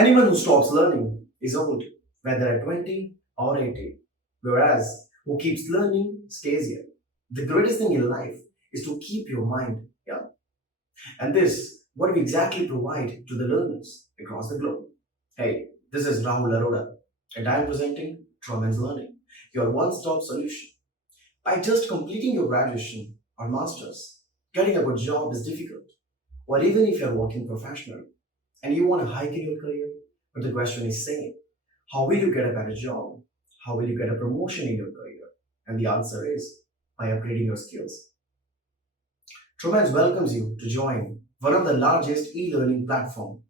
Anyone who stops learning is old, whether at 20 or 80, whereas who keeps learning stays young. The greatest thing in life is to keep your mind young. And this, what we exactly provide to the learners across the globe. Hey, this is Rahul Arora, and I am presenting Tromenz Learning, your one-stop solution. By just completing your graduation or master's, getting a good job is difficult. Or even if you're working professional and you want to hike in your career, but the question is same. How will you get a better job? How will you get a promotion in your career? And the answer is by upgrading your skills. Tromenz welcomes you to join one of the largest e-learning platform.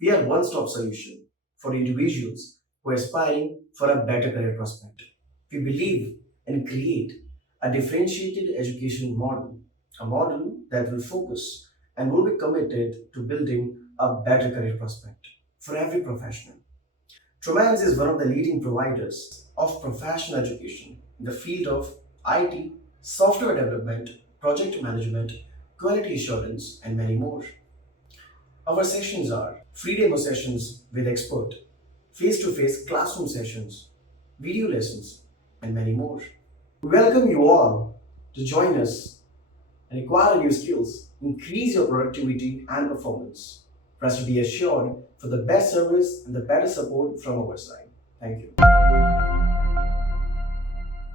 We are one-stop solution for individuals who are aspiring for a better career prospect. We believe and create a differentiated education model, a model that will focus and will be committed to building a better career prospect for every professional. Tromenz is one of the leading providers of professional education in the field of IT, software development, project management, quality assurance, and many more. Our sessions are free demo sessions with expert, face-to-face classroom sessions, video lessons, and many more. We welcome you all to join us and acquire new skills, increase your productivity and performance. Rest be assured for the best service and the better support from our side. Thank you.